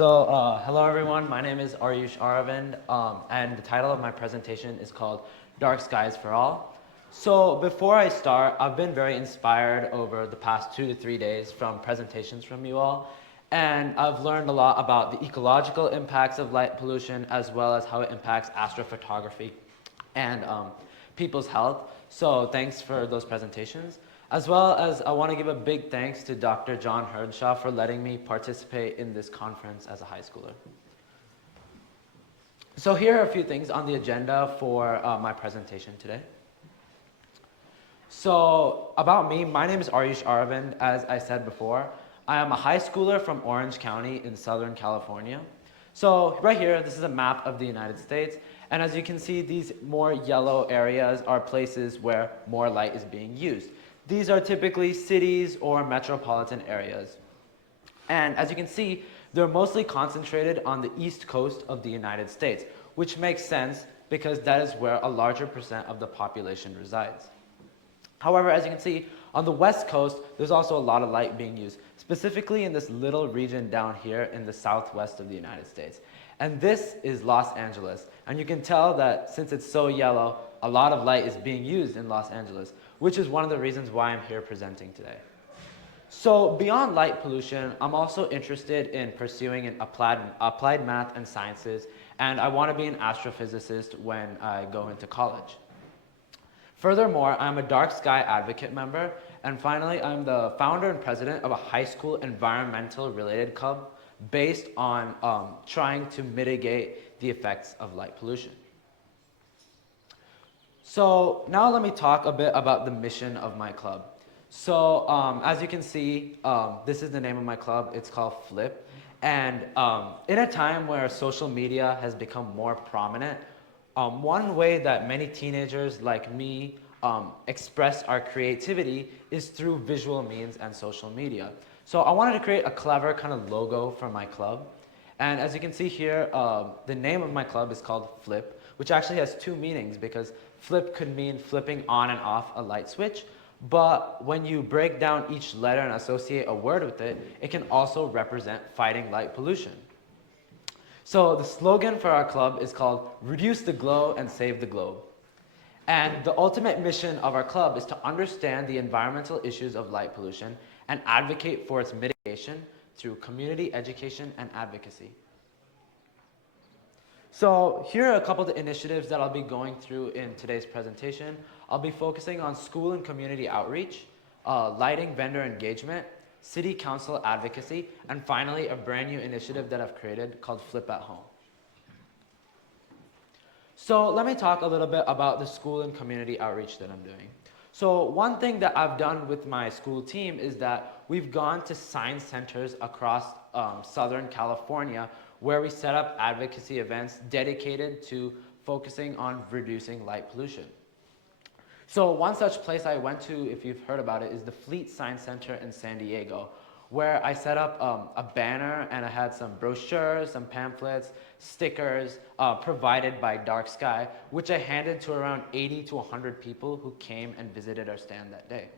Hello everyone, my name is Aryush Aravind, and the title of my presentation is called Dark Skies for All. So before I start, I've been very inspired over the past 2 to 3 days from presentations from you all, and I've learned a lot about the ecological impacts of light pollution as well as how it impacts astrophotography and people's health. So thanks for those presentations. As well as I want to give a big thanks to Dr. John Hernshaw for letting me participate in this conference as a high schooler. So here are a few things on the agenda for my presentation today. So about me, my name is Aryush Aravind, as I said before. I am a high schooler from Orange County in Southern California. So right here, this is a map of the United States. And as you can see, these more yellow areas are places where more light is being used. These are typically cities or metropolitan areas. And as you can see, they're mostly concentrated on the east coast of the United States, which makes sense because that is where a larger percent of the population resides. However, as you can see, on the west coast, there's also a lot of light being used, specifically in this little region down here in the southwest of the United States. And this is Los Angeles. And you can tell that since it's so yellow, a lot of light is being used in Los Angeles, which is one of the reasons why I'm here presenting today. So beyond light pollution, I'm also interested in pursuing an applied math and sciences, and I want to be an astrophysicist when I go into college. Furthermore, I'm a dark sky advocate member, and finally, I'm the founder and president of a high school environmental related club based on trying to mitigate the effects of light pollution. So now let me talk a bit about the mission of my club. So as you can see, this is the name of my club. It's called Flip. And in a time where social media has become more prominent, one way that many teenagers like me express our creativity is through visual means and social media. So I wanted to create a clever kind of logo for my club. And as you can see here, the name of my club is called Flip, which actually has two meanings because flip could mean flipping on and off a light switch. But when you break down each letter and associate a word with it, it can also represent fighting light pollution. So the slogan for our club is called Reduce the Glow and Save the Globe. And the ultimate mission of our club is to understand the environmental issues of light pollution and advocate for its mitigation through community education and advocacy. So here are a couple of the initiatives that I'll be going through in today's presentation. I'll be focusing on school and community outreach, lighting vendor engagement, city council advocacy, and finally a brand new initiative that I've created called Flip at Home. So let me talk a little bit about the school and community outreach that I'm doing. So one thing that I've done with my school team is that we've gone to science centers across Southern California where we set up advocacy events dedicated to focusing on reducing light pollution. So one such place I went to, if you've heard about it, is the Fleet Science Center in San Diego, where I set up a banner and I had some brochures, some pamphlets, stickers provided by Dark Sky, which I handed to around 80 to 100 people who came and visited our stand that day.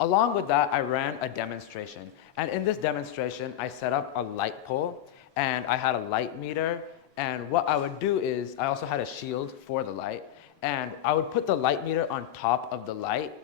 Along with that, I ran a demonstration. And in this demonstration, I set up a light pole and I had a light meter. And what I would do is I also had a shield for the light. And I would put the light meter on top of the light.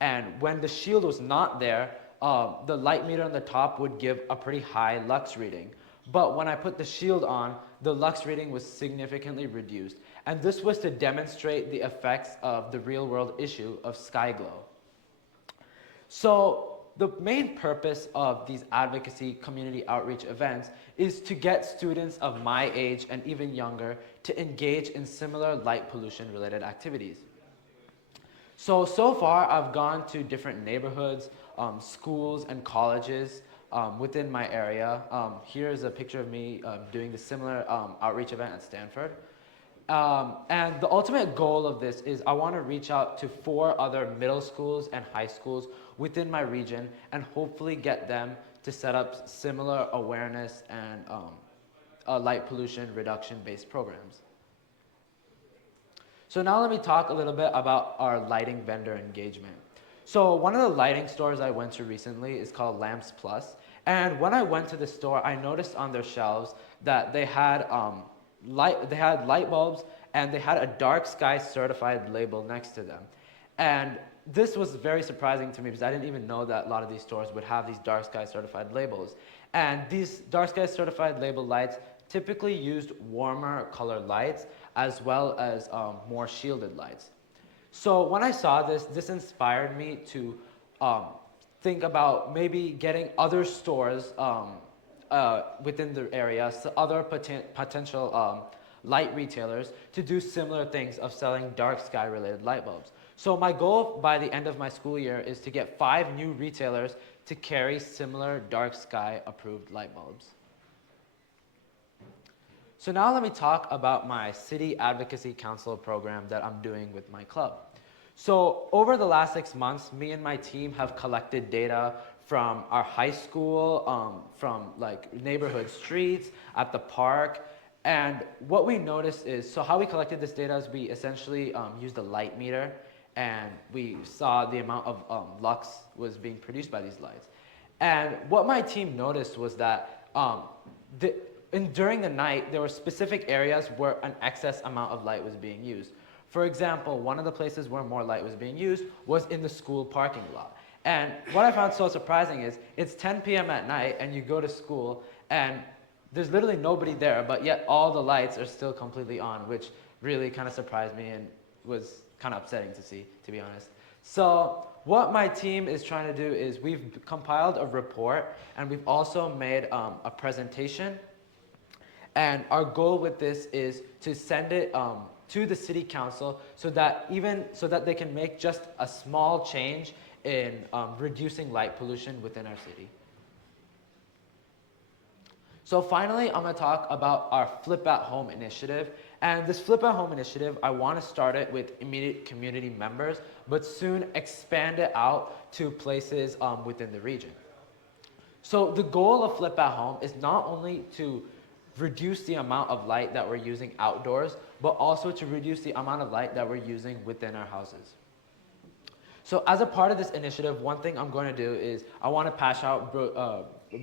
And when the shield was not there, the light meter on the top would give a pretty high lux reading. But when I put the shield on, the lux reading was significantly reduced. And this was to demonstrate the effects of the real world issue of sky glow. So the main purpose of these advocacy community outreach events is to get students of my age and even younger to engage in similar light pollution related activities. So far I've gone to different neighborhoods, schools and colleges within my area. Here's a picture of me doing the similar outreach event at Stanford. And the ultimate goal of this is I want to reach out to 4 other middle schools and high schools within my region and hopefully get them to set up similar awareness and light pollution reduction based programs. So now let me talk a little bit about our lighting vendor engagement. So one of the lighting stores I went to recently is called Lamps Plus, And when I went to the store, I noticed on their shelves that they had light bulbs, and they had a dark sky certified label next to them. And this was very surprising to me because I didn't even know that a lot of these stores would have these dark sky certified labels. And these dark sky certified label lights typically used warmer color lights as well as more shielded lights. So when I saw this, this inspired me to um, think about maybe getting other stores within the area, so other potential light retailers to do similar things of selling dark sky related light bulbs. So my goal by the end of my school year is to get 5 new retailers to carry similar dark sky approved light bulbs. So now let me talk about my City Advocacy Council program that I'm doing with my club. So over the last 6 months, me and my team have collected data from our high school, from like neighborhood streets, at the park, and what we noticed is, so how we collected this data is we essentially used a light meter, and we saw the amount of lux was being produced by these lights. And what my team noticed was that during the night, there were specific areas where an excess amount of light was being used. For example, one of the places where more light was being used was in the school parking lot. And what I found so surprising is it's 10 p.m. at night and you go to school and there's literally nobody there, but yet all the lights are still completely on, which really kind of surprised me and was kind of upsetting to see, to be honest. So what my team is trying to do is we've compiled a report and we've also made a presentation. And our goal with this is to send it to the city council so that they can make just a small change in reducing light pollution within our city. So finally, I'm going to talk about our Flip at Home initiative. And this Flip at Home initiative, I want to start it with immediate community members, but soon expand it out to places within the region. So the goal of Flip at Home is not only to reduce the amount of light that we're using outdoors, but also to reduce the amount of light that we're using within our houses. So as a part of this initiative, one thing I'm going to do is I want to pass out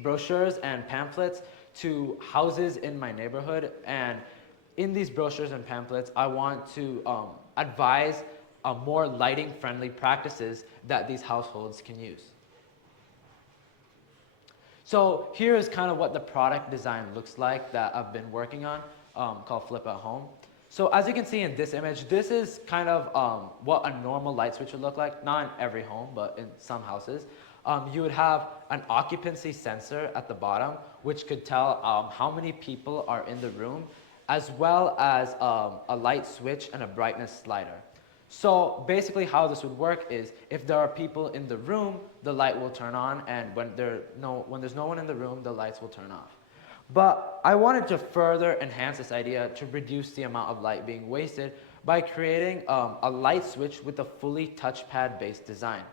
brochures and pamphlets to houses in my neighborhood. And in these brochures and pamphlets, I want to advise more lighting friendly practices that these households can use. So here is kind of what the product design looks like that I've been working on, called Flip at Home. So as you can see in this image, this is kind of what a normal light switch would look like, not in every home, but in some houses. You would have an occupancy sensor at the bottom, which could tell how many people are in the room, as well as a light switch and a brightness slider. So basically how this would work is if there are people in the room, the light will turn on, and when there's no one in the room, the lights will turn off. But I wanted to further enhance this idea to reduce the amount of light being wasted by creating a light switch with a fully touchpad-based design.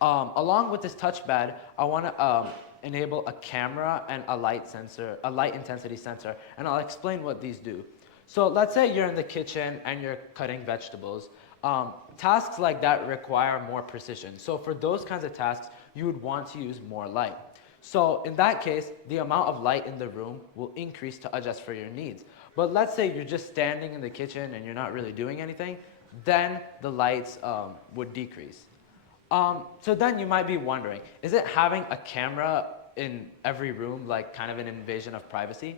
Along with this touchpad, I want to enable a camera and a light intensity sensor, and I'll explain what these do. So let's say you're in the kitchen and you're cutting vegetables. Tasks like that require more precision. So for those kinds of tasks, you would want to use more light. So in that case, the amount of light in the room will increase to adjust for your needs. But let's say you're just standing in the kitchen and you're not really doing anything, then the lights would decrease. So then you might be wondering, is it having a camera in every room like kind of an invasion of privacy?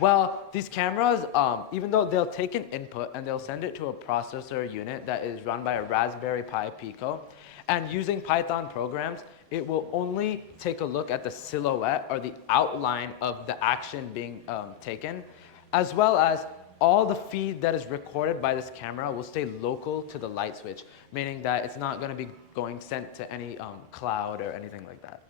Well, these cameras, even though they'll take an input and they'll send it to a processor unit that is run by a Raspberry Pi Pico, and using Python programs, it will only take a look at the silhouette or the outline of the action being taken, as well as all the feed that is recorded by this camera will stay local to the light switch, meaning that it's not going to be sent to any cloud or anything like that.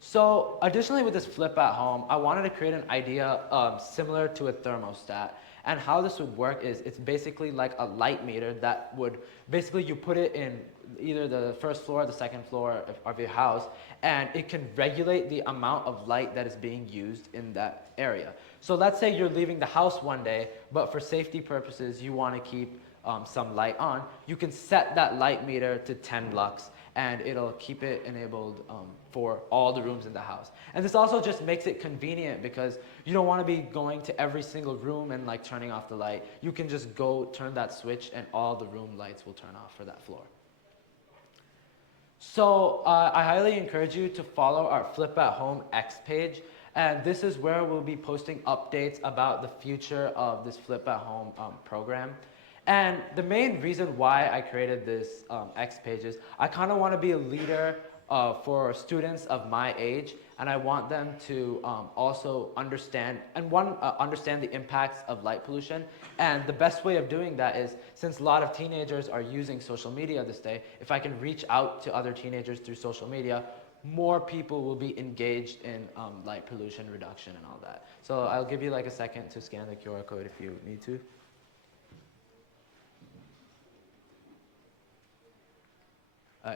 So additionally with this Flip at Home, I wanted to create an idea similar to a thermostat. And how this would work is it's basically like a light meter that would, basically you put it in either the first floor or the second floor of your house, and it can regulate the amount of light that is being used in that area. So let's say you're leaving the house one day, but for safety purposes, you want to keep some light on. You can set that light meter to 10 lux, and it'll keep it enabled for all the rooms in the house. And this also just makes it convenient because you don't want to be going to every single room and like turning off the light. You can just go turn that switch and all the room lights will turn off for that floor. So I highly encourage you to follow our Flip at Home X page. And this is where we'll be posting updates about the future of this Flip at Home program. And the main reason why I created this X page is I kind of want to be a leader for students of my age, and I want them to also understand understand the impacts of light pollution. And the best way of doing that is, since a lot of teenagers are using social media this day, if I can reach out to other teenagers through social media, more people will be engaged in light pollution reduction and all that. So I'll give you like a second to scan the QR code if you need to.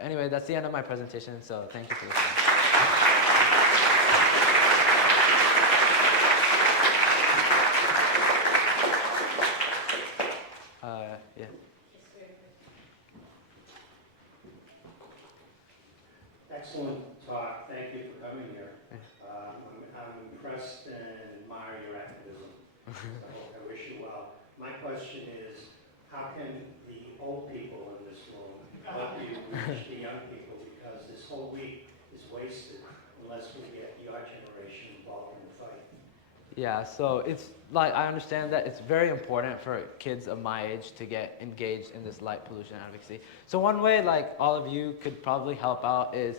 Anyway, that's the end of my presentation, so thank you for listening. Yeah. Excellent talk. Thank you for coming here. I'm impressed and admire your activism. I wish you well. My question is, how can the old people in this room help you reach the young people? Because this whole week is wasted unless we get your generation involved in the fight. Yeah, so it's like, I understand that it's very important for kids of my age to get engaged in this light pollution advocacy. So one way like all of you could probably help out is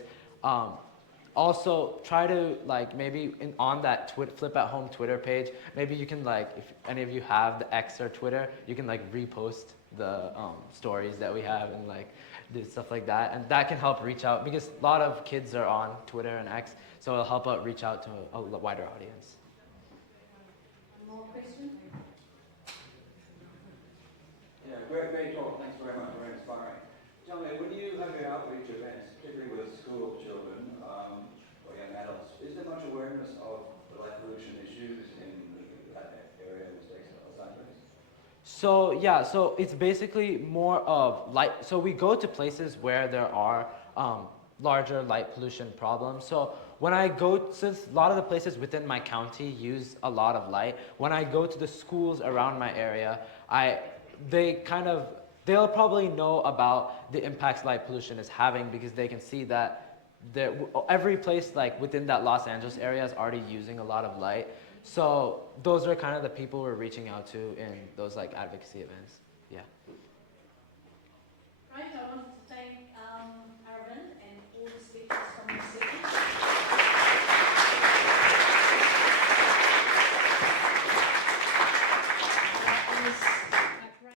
also try to like maybe on that Flip at Home Twitter page, maybe you can like, if any of you have the X or Twitter, you can like repost the stories that we have and like do stuff like that, and that can help reach out because a lot of kids are on Twitter and X, so it'll help out reach out to a wider audience. More questions? Yeah, great talk. Thanks very much. Very inspiring. Tell me, when you have your outreach events, particularly with school children or young adults, is there much awareness of the light pollution issues in that area of the States or sideways? So yeah, so it's basically more of light. So we go to places where there are larger light pollution problems. So when I go, since a lot of the places within my county use a lot of light, when I go to the schools around my area, they'll probably know about the impacts light pollution is having because they can see that every place like within that Los Angeles area is already using a lot of light. So those are kind of the people we're reaching out to in those like advocacy events. Yeah. Right, I want